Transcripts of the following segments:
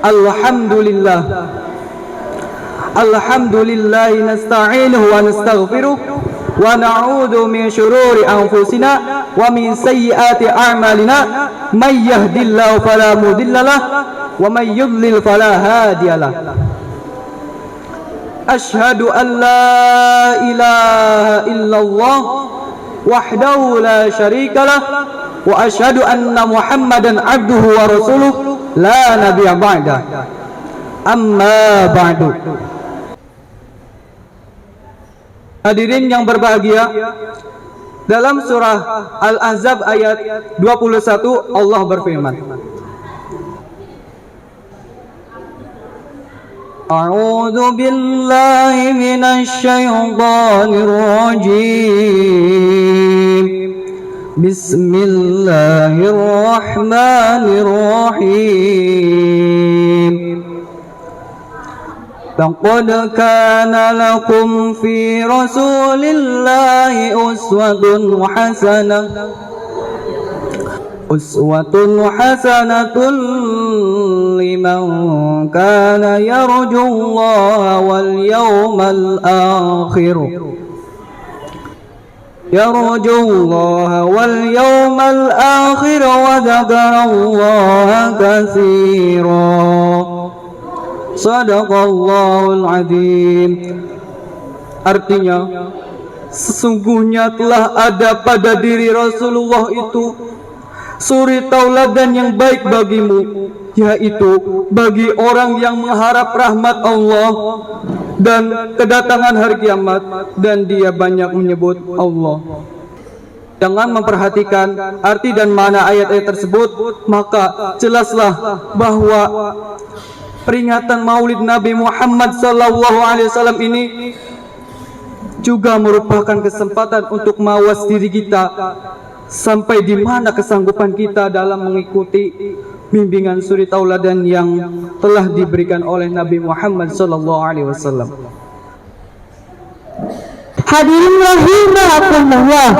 Alhamdulillah. Alhamdulillah nasta'inuhu wa nastaghfiruh wa na'udzu min syururi anfusina wa min sayyiati a'malina may yahdihillahu fala mudhillalah wa may yudlil fala hadiyalah. Asyhadu an la ilaha illallah wahdahu la syarikalah wa asyhadu anna Muhammadan abduhu wa rasuluh la nabiyya ba'da. Amma ba'du. Hadirin yang berbahagia, dalam surah Al-Ahzab ayat 21 Allah berfirman, A'udzu billahi minasy syaithanir rajim. Bismillahirrahmanirrahim. Laqad kana lakum fi rasulillahi uswatun hasanatun liman kana yarjullaha wal yawmal akhir wa dzakarallaha katsiran. Sadaqallahul adzim. Artinya, sesungguhnya telah ada pada diri Rasulullah itu suri tauladan yang baik bagimu, yaitu bagi orang yang mengharap rahmat Allah dan kedatangan hari kiamat, dan dia banyak menyebut Allah. Dengan memperhatikan arti dan makna ayat-ayat tersebut, maka jelaslah bahwa peringatan Maulid Nabi Muhammad SAW ini juga merupakan kesempatan untuk mawas diri kita sampai di mana kesanggupan kita dalam mengikuti bimbingan suri tauladan yang telah diberikan oleh Nabi Muhammad SAW. Hadirin rahimakumullah,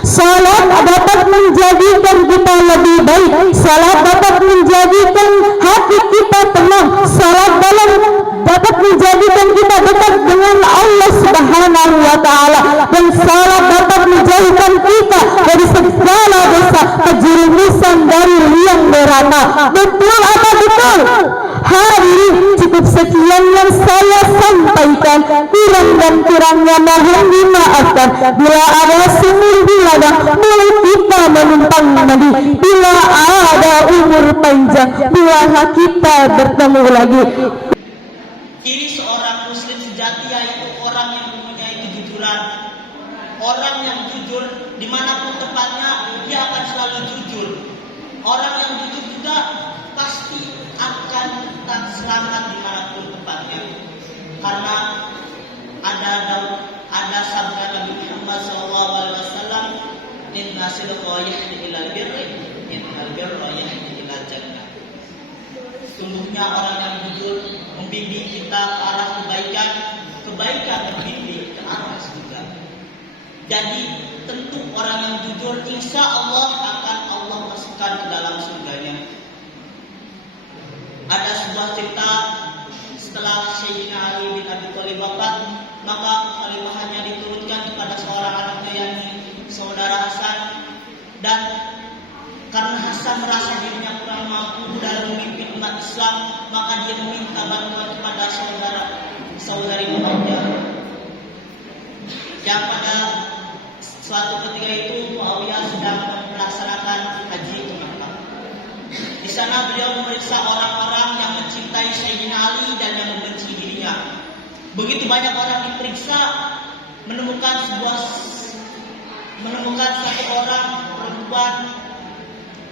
salat dapat menjadikan kita lebih baik. Salat dapat menjadikan hati kita tenang. Salat dapat menjadikan kita dekat dengan Allah Subhanahu wa taala, dan salat dapat menjauhkan kita dari segala dosa, kejerumusan dari liang neraka. Betul apa betul? Hadirin, cukup sekian yang saya sampaikan. Kurang dan kurangnya mohon dimaafkan. Bila ada sumur di ladang, boleh kita menumpang Nabi. Bila ada umur panjang, biarlah kita bertemu lagi. Ciri seorang muslim sejati yaitu orang yang mempunyai kejujuran. Orang yang jujur dimanapun tempatnya, dia akan selalu jujur. Orang yang jujur juga pasti akan tetap selamat dimanapun tempatnya. Karena ada sabda Nabi Muhammad SAW, Inna sidqa yahdi ilal birri, innal birra yahdi ilal jannah. Sesungguhnya orang yang jujur membimbing kita ke arah kebaikan, kebaikan membimbing ke arah surga. Jadi tentu orang yang jujur insya Allah akan Allah masukkan ke dalam surganya. Ada sebuah cerita, setelah Sayyidina Ali bin Abi Thalib wafat, maka khalifahannya diturunkan kepada seorang anaknya, yakni saudara Hasan. Dan karena Hasan merasa dirinya kurang mampu dalam memimpin umat Islam, maka dia meminta bantuan kepada saudari Muawiyah. Yang pada suatu ketika itu Muawiyah sedang melaksanakan haji ke Makkah. Di sana beliau memeriksa orang-orang yang mencintai Sayyidina Ali dan yang membenci dirinya. Begitu banyak orang diperiksa, menemukan satu orang perempuan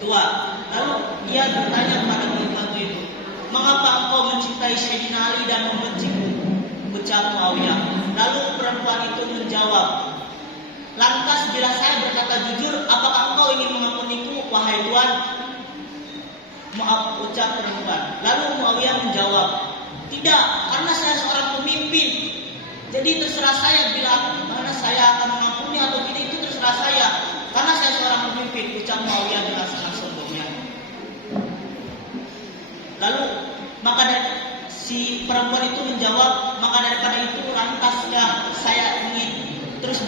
tua. Lalu dia bertanya kepada perempuan itu, mengapa engkau mencintai Sayyidina Ali dan membenciku? Ucap Muawiyah. Lalu perempuan itu menjawab, lantas bila saya berkata jujur, apakah engkau ingin mengampuniku, wahai Tuan? Maaf, ucap perempuan. Lalu Muawiyah menjawab, tidak, karena saya seorang pemimpin. Jadi terserah saya bila mana saya akan mengampuni atau tidak, itu terserah saya. Karena saya seorang pemimpin, ucap Muawiyah dengan sangat sombongnya. Lalu maka si perempuan itu menjawab, maka daripada itu lantaskah saya ingin terus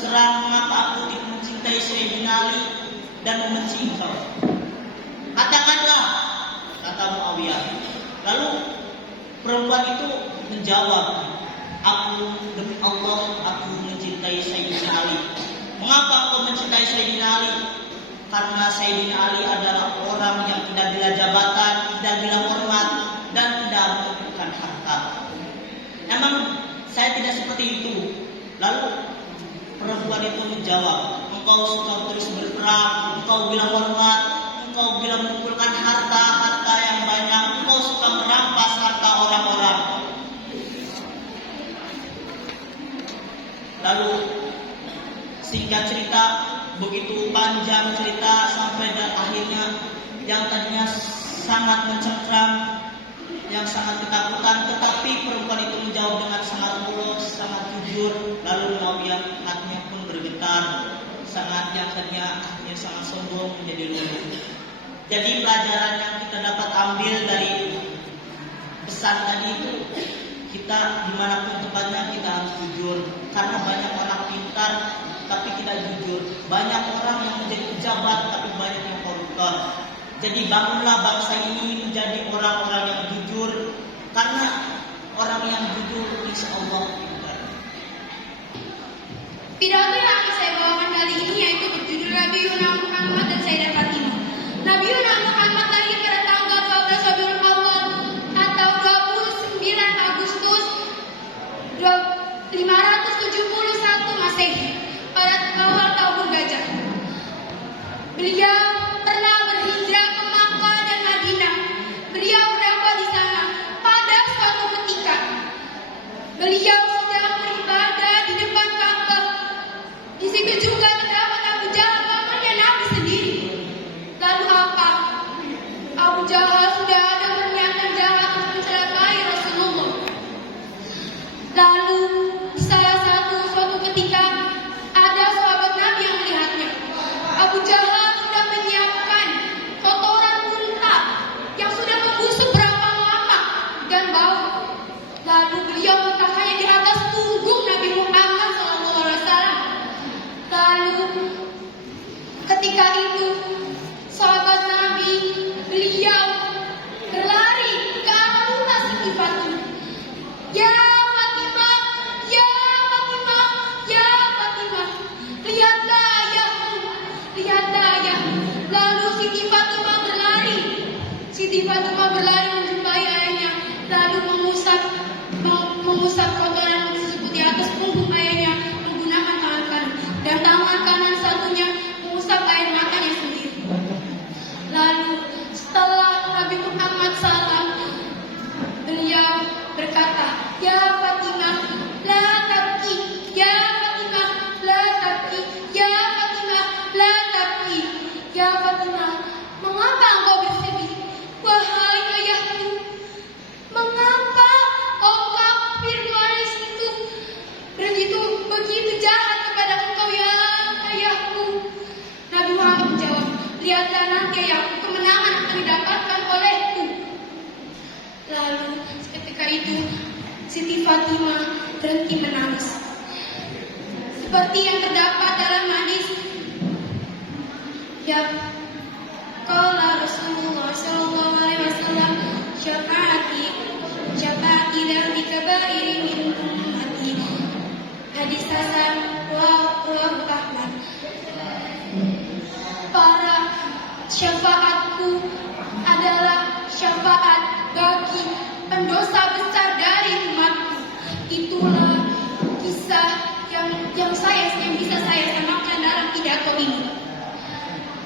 terang mengapa aku mencintai Sayyidina Ali dan membenci engkau? Katakanlah, kata Muawiyah. Lalu perempuan itu menjawab, aku demi Allah aku mencintai Sayyidina Ali. Mengapa engkau mencintai Sayyidina Ali? Karena Sayyidina Ali adalah orang yang tidak gila jabatan, tidak gila hormat, dan tidak mengumpulkan harta. Emang saya tidak seperti itu. Lalu perempuan itu menjawab, engkau suka terus berperang, engkau gila hormat, engkau gila mengumpulkan harta yang banyak, engkau suka merampas harta orang-orang. Lalu singkat cerita, begitu panjang cerita sampai dan akhirnya yang tadinya sangat mencengkram, yang sangat ketakutan, tetapi perempuan itu menjawab dengan sangat polos, sangat jujur. Lalu Muawiyah hatinya pun bergetar, sangat yang tadinya hatinya sangat sombong menjadi luluh. Jadi pelajaran yang kita dapat ambil dari pesan tadi itu, kita dimanapun tempatnya kita harus jujur, karena banyak orang pintar tapi tidak jujur, banyak orang yang menjadi pejabat tapi banyak yang koruptor. Jadi bangunlah bangsa ini menjadi orang-orang yang jujur, karena orang yang jujur insya Allah pintar. Pidato yang akan saya bawakan kali ini yaitu berjudul Nabiuna Muhammad dan Sayyidah Fatimah. Nabiuna Muhammad lahir pada tanggal 12 Rabiul Awal atau 29 Agustus 571 Masehi pada awal tahun Gajah. Beliau pernah berhijrah ke Makkah dan Madinah. Beliau berdakwah di sana. Pada suatu ketika, beliau sedang beribadah di depan Ka'bah. Di situ juga terdapat Abu Jahal, pamannya Nabi sendiri. Lalu apa? Abu Jahal sudah ada berniatan jahat untuk mencelakai Rasulullah. Lalu di salah suatu ketika ada sahabat Nabi yang melihatnya. Abu Jahal sudah menyiapkan kotoran unta yang sudah membusuk berapa lama dan bau. Lalu beliau meletakkannya di atas punggung Nabi Muhammad SAW. Lalu ketika itu sahabat Nabi beliau berlari ke arah rumah Siti Fatimah. Ya Fatimah, ya Fatimah, ya Fatimah, lihatlah ayahmu, lihatlah ayahmu. Lalu Siti Fatimah berlari menjumpai ayahnya, lalu mengusap kotoran tersebut di atas punggung ayahnya menggunakan tangan kanan, dan tangan kanan satunya mengusap air matanya sendiri. Lalu setelah Nabi Muhammad SAW, beliau berkata, ya Fatimah, la tabki, ya Fatimah, la tabki, ya Fatimah, la tabki, ya Fatimah, mengapa engkau bersedih? Wahai ayahku, mengapa orang kafir Quraisy itu begitu jahat kepada engkau ya ayahku? Nabi Muhammad menjawab, lihatlah nanti ayahku, kemenangan akan didapatkan olehku. Lalu ketika itu Siti Fatimah berhenti menangis. Seperti yang terdapat dalam hadis, ya qala Rasulullah sallallahu alaihi wasallam, syafaati dan dikabairi min ummati. Hadis hasan rawahu Ahmad. Para syafaatku adalah syafaat bagi pendosa besar dari umatku. Itulah kisah yang bisa saya samakan dalam pidato ini.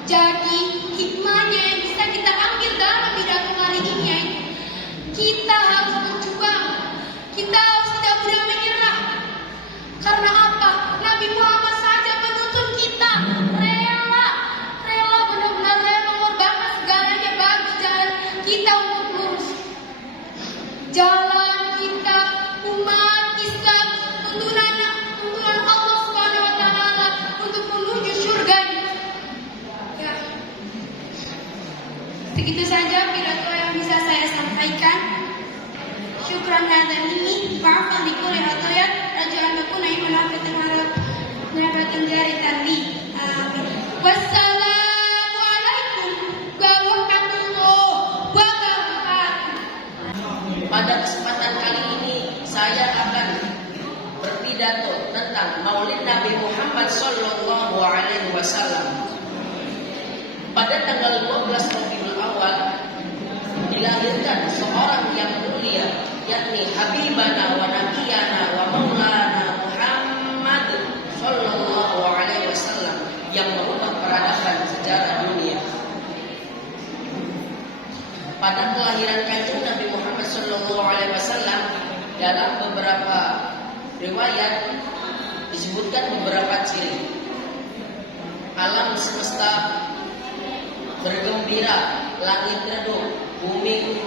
Jadi hikmahnya yang bisa kita ambil dalam pidato kali ini yaitu kita harus berjuang, kita harus tidak mudah menyerah. Karena apa? Nabi Muhammad saja menuntun kita rela benar-benar rela mengorbankan segalanya bagi jalan kita untuk lurus. Jalan kita, umat Islam, tuntunan Allah Subhanahu wa taala untuk menuju surga. Ya. Segitu saja pidato yang bisa saya sampaikan. Syukran hadan ini, maafkan dikuli hatoyan, rajaan bakunai menafatan harap, menafatan jari tali. Amin. Wassalamualaikum warahmatullahi wabarakatuh. Pada kesempatan kali ini saya akan berpidato tentang Maulid Nabi Muhammad Sallallahu Alaihi Wasallam. Pada tanggal 12 Rabiul Awal dilahirkan seorang yang mulia, yakni Habibana wa Nabiyana wa Maulana Muhammad Sallallahu Alaihi Wasallam, yang merubah peradaban sejarah dunia. Pada kelahiran kanjeng Nabi Muhammad Sallallahu Alaihi Wasallam, dalam beberapa riwayat disebutkan beberapa ciri. Alam semesta bergembira, langit redup, bumi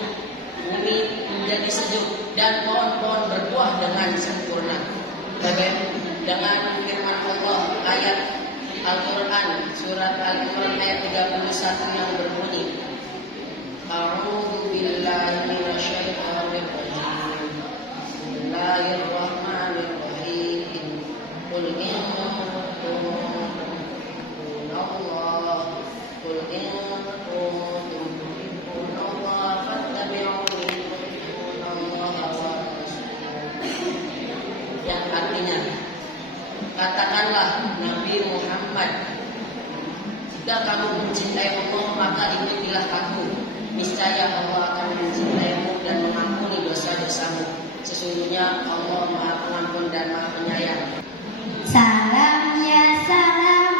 menjadi sejuk, dan pohon-pohon berbuah dengan sempurna. Dengan firman Allah ayat Al-Quran surat Al-Imran ayat 31 yang berbunyi, A'udzu billahi minasyaitonir rajim. Bismillahirrahmanirrahim. Qul in kuntum tuhibbunallaha fattabi'uni yuhibbukunallaha wa rasuluhu. Yang artinya, katakanlah Nabi Muhammad, jika kamu mencintai Allah maka ikutilah aku. Niscaya Allah akan mencintaimu dan mengampuni dosa-dosamu. Sesungguhnya Allah Maha Pengampun dan Maha Penyayang. Salam ya salam,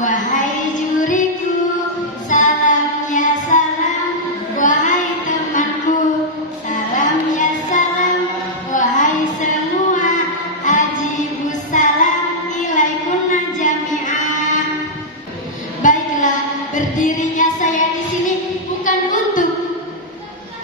wahai juriku. Salam ya salam, wahai temanku. Salam ya salam, wahai semua. Ajibu salam ilaikunna jami'ah. Baiklah, berdirinya saya di sini bukan untuk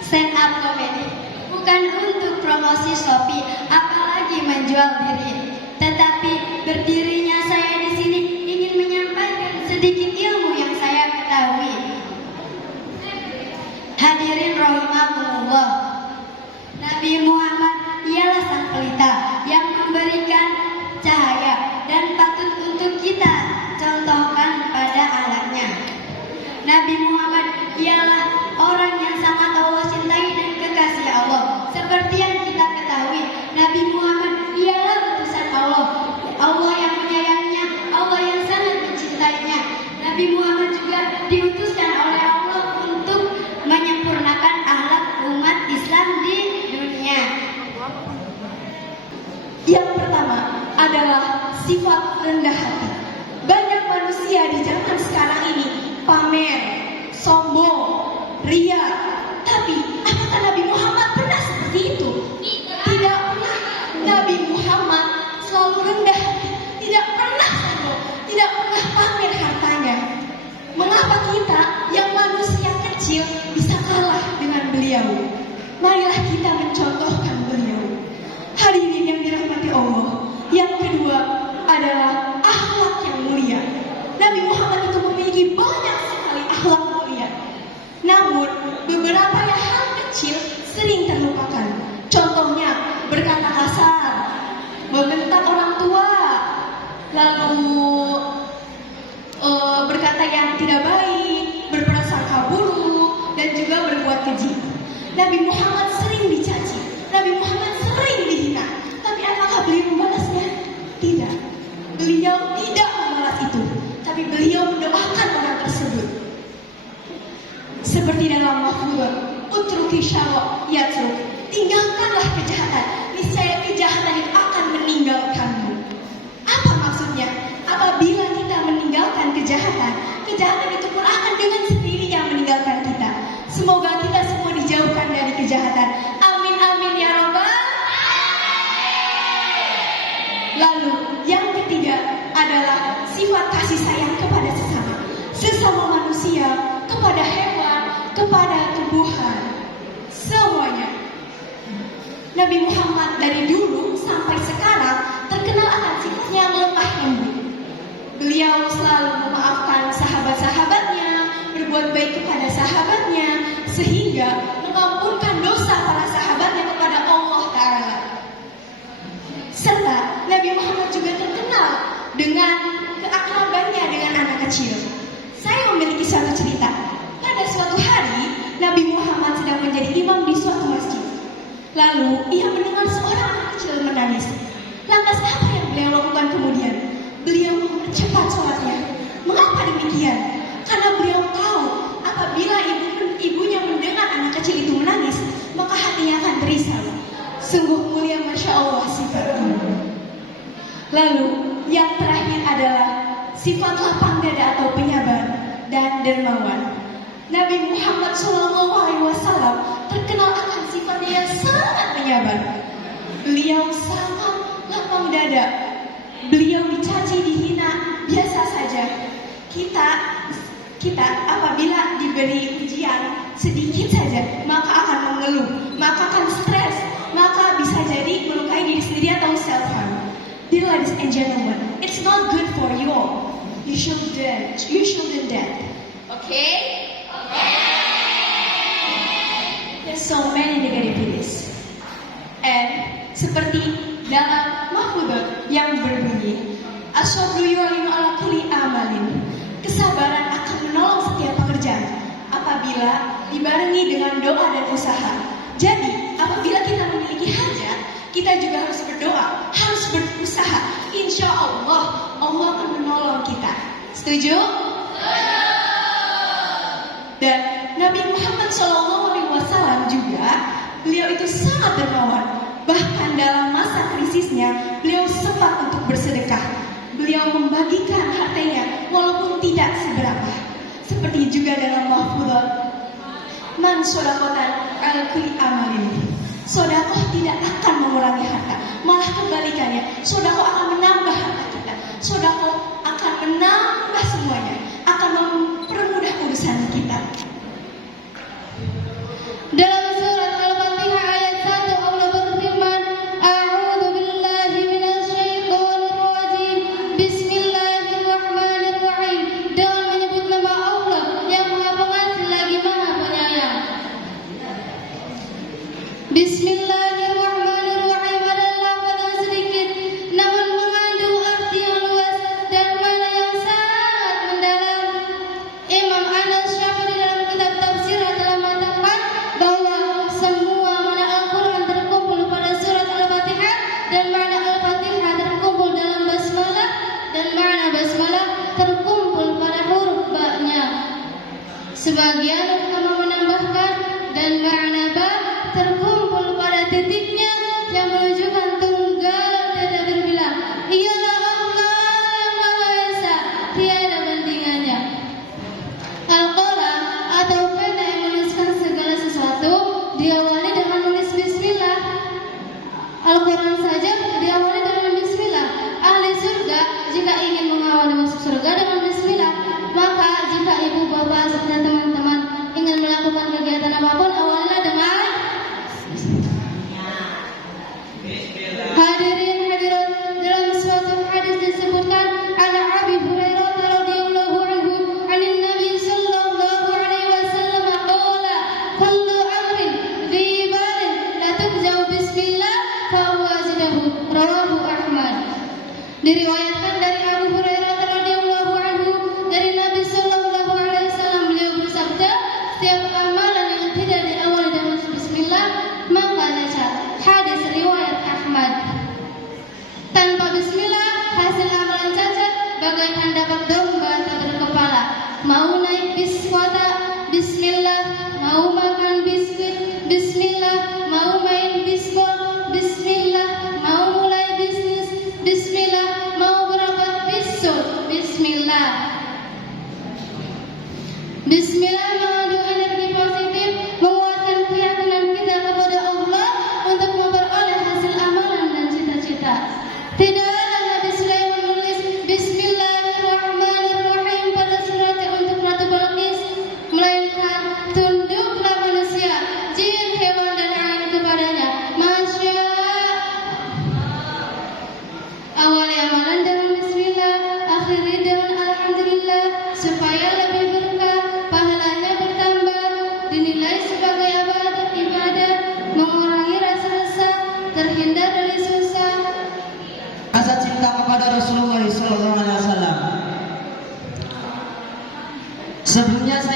stand up comedy, bukan untuk promosi Shopee, apalagi menjual diri. Tetapi berdirinya saya di sini ingin menyampaikan sedikit ilmu yang saya ketahui. Hadirin rahimakumullah, Nabi Muhammad ialah sang pelita yang memberikan cahaya dan patut untuk kita contohkan pada alatnya. Nabi Muhammad ialah orang yang sangat Allah cintai dan kekasih Allah. Seperti yang kita ketahui, Nabi Muhammad ialah utusan Allah, Allah yang menyayanginya, Allah yang sangat mencintainya. Nabi Muhammad juga diutuskan oleh Allah untuk menyempurnakan akhlak umat Islam di dunia. Yang pertama adalah sifat rendah hati. Banyak manusia di zaman sekarang ini pamer, sombong, ria. Tapi apakah Nabi Muhammad pernah seperti itu? Tidak pernah. Nabi Muhammad selalu rendah hati, tidak pernah sombong, tidak pernah pamer hartanya. Mengapa kita yang manusia kecil bisa kalah dengan beliau? Marilah kita mencontohkan beliau. Hadirin yang dirahmati Allah. Yang kedua adalah akhlak yang mulia. Nabi Muhammad itu memiliki banyak sekali akhlak mulia. Namun beberapa hal kecil sering terlupakan. Contohnya berkata kasar, membentak orang tua, lalu berkata yang tidak baik, berprasangka buruk, dan juga berbuat keji. Nabi Muhammad sering dicaci, Nabi Muhammad sering dihina. Tapi apakah beliau membalasnya? Tidak. Beliau tidak membalas itu, tapi beliau mendoakan orang tersebut. Seperti dalam Mahfudz, utruki syarra yatruk, tinggalkanlah kejahatan, niscaya kejahatan itu akan meninggalkanmu. Apa maksudnya? Apabila kita meninggalkan kejahatan, kejahatan itu pun akan dengan sendirinya meninggalkan kita. Semoga kita semua dijauhkan dari kejahatan. Amin amin ya rabbal alamin. Lalu yang ketiga adalah sifat kasih sayang kepada sesama manusia, kepada hewan, kepada tumbuhan, semuanya. Nabi Muhammad dari dulu sampai sekarang terkenal akan sifatnya yang lemah lembut. Beliau selalu memaafkan sahabat-sahabatnya, berbuat baik kepada sahabatnya, sehingga mengampunkan dosa para sahabatnya kepada Allah Ta'ala. Serta Nabi Muhammad juga terkenal dengan keakrabannya dengan anak kecil. Saya memiliki suatu cerita. Pada suatu hari, Nabi Muhammad sedang menjadi imam di suatu masjid. Lalu, ia mendengar seorang anak kecil menangis. Lantas apa yang beliau lakukan kemudian? Beliau mempercepat sholatnya. Mengapa demikian? Karena beliau tahu apabila ibunya mendengar anak kecil itu menangis, maka hatinya akan terisau. Sungguh mulia, Masya Allah, sifat ini. Lalu, yang terakhir adalah sifat lapang dada atau penyabar dan dermawan. Nabi Muhammad SAW terkenal akan sifatnya yang sangat menyabar. Beliau sangat lapang dada. Beliau dicaci, dihina, biasa saja. Kita apabila diberi ujian sedikit saja, maka akan mengeluh, maka akan stres, maka bisa jadi melukai diri sendiri atau self-harm. Dear ladies and gentlemen, it's not good for you all. You shouldn't that. Okay? There's so many negativities. And seperti dalam mahfudzah yang berbunyi, Asyabru yu'alinu ala kulli amalin. Kesabaran akan menolong setiap pekerjaan apabila dibarengi dengan doa dan usaha. Jadi, apabila kita memiliki hajat, kita juga harus berdoa, harus berusaha. Insya Allah, Allah akan menolong kita. Setuju? Dan Nabi Muhammad SAW juga, beliau itu sangat dermawan. Bahkan dalam masa krisisnya, beliau sempat untuk bersedekah. Beliau membagikan hartanya walaupun tidak seberapa. Seperti juga dalam mahfudzah, man sodakotan al-kulli amalin. Sodakoh tidak akan mengurangi harta, malah kebalikannya, sodakoh akan menambah harta kita. Sodakoh akan menambah semuanya, akan mempermudah urusan kita. Dalam surat Al-Fatihah ayat 1 Allah berfirman, A'udzu billahi minasyaitonir rajim. Bismillahirrahmanirrahim. Dengan menyebut nama Allah yang Maha Pengasih lagi Maha Penyayang. Bismillahirrahmanirrahim adalah lafaz yang sedikit namun mengandung arti yang luas dan makna yang sangat mendalam. Imam Asy-Syafi'i dalam kitab tafsirnya telah mengatakan bahwa semua makna Al-Quran terkumpul pada surat Al-Fatihah dan makna Al-Fatihah terkumpul dalam basmalah dan makna basmalah terkumpul pada huruf ba-nya. Sebagian ulama menambahkan dan makna ba terkumpul pada titiknya yang menunjukkan tunggal tidak berbilang. Ialah Allah yang Maha Esa, tiada bandingannya. Al-Qalam atau pena yang menuliskan segala sesuatu diawali dengan menulis bismillah. Al-Quran saja diawali dengan bismillah. Ahli surga jika ingin mengawali masuk surga dengan bismillah, maka jika ibu bapak serta teman-teman ingin melakukan kegiatan apapun awalilah dengan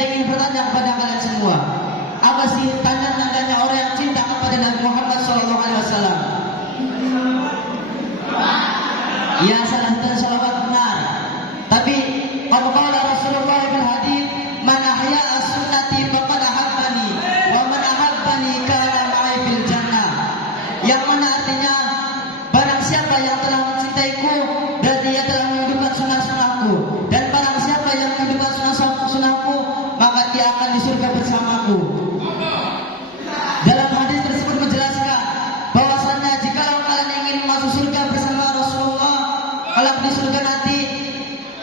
saya ingin bertanya kepada kalian semua, apa sih tanda-tandanya orang yang cinta kepada Nabi Muhammad SAW? Ya, salah satu salawat benar. Tapi kalau Rasulullah bin hadis, man ahya as-sunnati faqad ahabbani wa man ahabbani kana ma'i fil jannah. Yang mana artinya, barang siapa yang telah mencintaiku, berarti ia telah menghidupkan sunnah-sunnahku, dan barang siapa yang menghidupkan sunnah-sunnahku, maka dia akan di surga bersamaku. Dalam hadis tersebut menjelaskan bahwasannya jikalau kalian ingin masuk surga bersama Rasulullah, kalau di surga nanti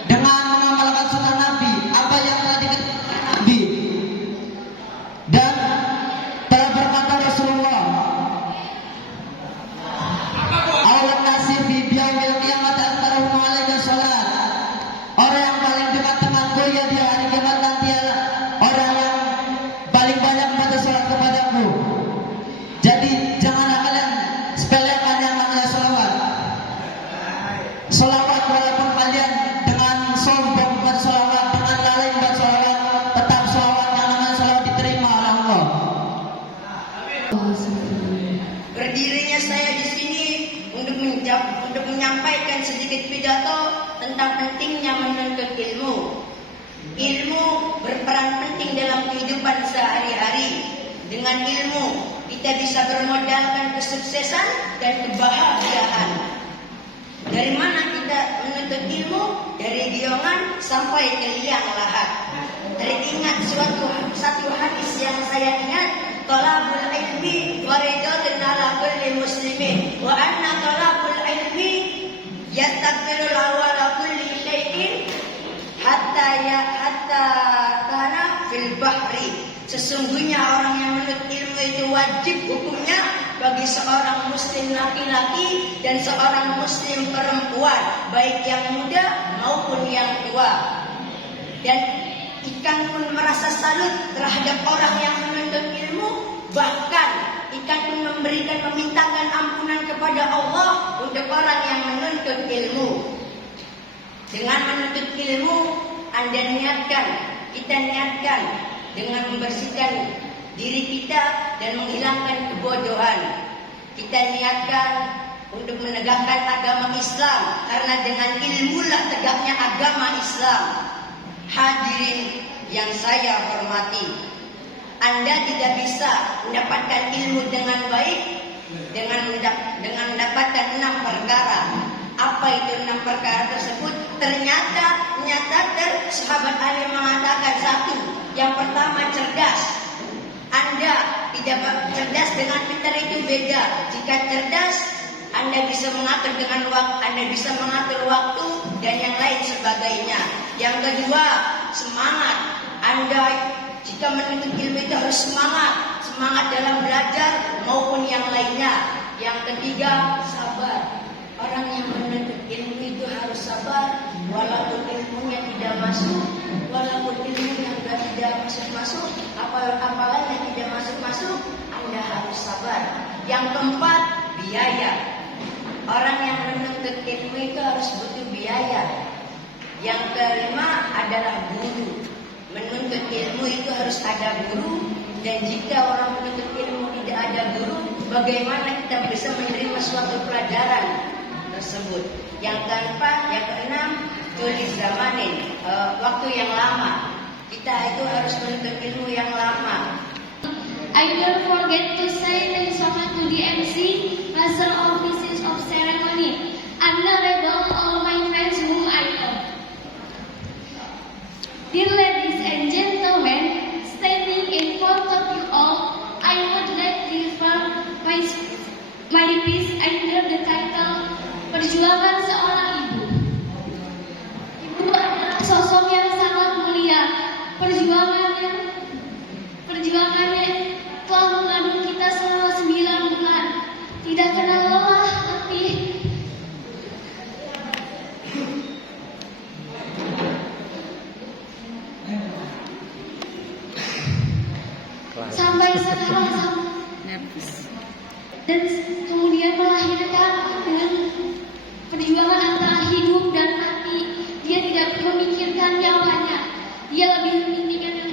dengan mengamalkan sunnah Nabi, apa yang telah dikatakan Nabi. Dan telah berkata Rasulullah, awal nasib fi yaumil qiyamah antarahu alaihi salat. Orang yang paling dekat denganku ya di hari kiamat nanti adalah orang yang paling banyak membaca salat kepadaku. Jadi janganlah kalian sepelekan yang namanya salawat. Salawat walaupun kalian dengan sombong buat salawat, dengan lalai buat salawat, tetap salawat yang namanya salawat diterima oleh Allah. Berdirinya saya di sini untuk menyampaikan sedikit pidato tentang pentingnya menuntut ilmu. Ilmu berperan penting dalam kehidupan sehari-hari. Dengan ilmu kita bisa bermodalkan kesuksesan dan kebahagiaan. Dari mana kita menuntut ilmu? Dari Giongan sampai ke liang lahat. Teringat satu hadis yang saya ingat, talabul ilmi faridatun ala kulli muslimin wa anna talabul ilmi yastaghfirul awwala kulli syai'in hatta kana fil bahri. Sesungguhnya orang yang menuntut ilmu itu wajib hukumnya bagi seorang muslim laki-laki dan seorang muslim perempuan, baik yang muda maupun yang tua. Dan ikan pun merasa salut terhadap orang yang menuntut ilmu, bahkan ikan pun memintakan ampunan kepada Allah untuk orang yang menuntut ilmu. Dengan menuntut ilmu, kita niatkan dengan membersihkan diri kita dan menghilangkan kebodohan. Kita niatkan untuk menegakkan agama Islam, karena dengan ilmulah tegaknya agama Islam. Hadirin yang saya hormati, Anda tidak bisa mendapatkan ilmu dengan baik dengan mendapatkan 6 perkara. Apa itu 6 perkara tersebut? Ternyata sahabat Ali mengatakan 1. Yang pertama, cerdas. Anda tidak cerdas dengan pintar itu beda. Jika cerdas, Anda bisa mengatur dengan waktu, Anda bisa mengatur waktu dan yang lain sebagainya. Yang kedua, semangat. Anda jika menuntut ilmu itu harus semangat dalam belajar maupun yang lainnya. Yang ketiga, sabar. Orang yang menuntut ilmu itu harus sabar, walaupun ilmunya tidak masuk, walaupun ilmunya tidak masuk, apalagi yang tidak masuk, Anda harus sabar. Yang keempat, biaya. Orang yang menuntut ilmu itu harus butuh biaya. Yang kelima adalah guru. Menuntut ilmu itu harus ada guru, dan jika orang menuntut ilmu tidak ada guru, bagaimana kita bisa menerima suatu pelajaran tersebut? Yang keempat, yang keenam, tulis zamanin, waktu yang lama. Kita itu harus menuntut ilmu yang lama. I don't forget to say thanks so much to the MC, Master of Business of Ceremony, honorable all my friends whom I know. Dear ladies and gentlemen, standing in front of you all, I would like to deliver my piece under the title Perjuangan Seorang Ibu. Ibu adalah sosok yang sangat mulia. Perjuangannya telah mengandung kita selama 9 bulan. Tidak kenal lelah, letih. Sampai sekarang dan kemudian melahirkan dengan perjuangan antara hidup dan mati. Dia tidak memikirkan yang banyak. Dia lebih memikirkan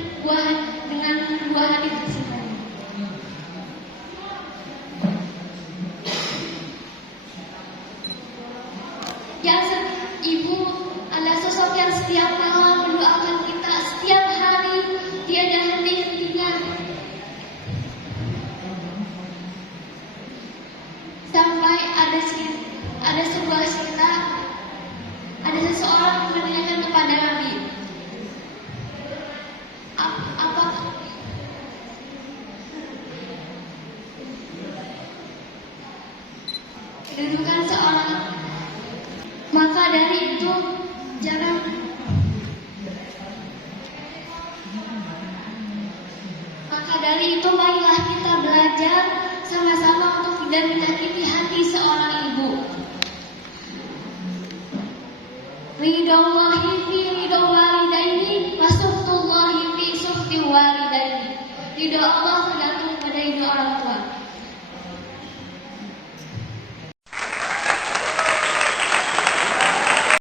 dari itu marilah kita belajar sama-sama untuk tidak menyakiti hati seorang ibu. Ridhallahi fi ridha walidaini wa sukhtullahi fi sukhti walidaini. Ridha Allah tergantung pada ridha orang tua.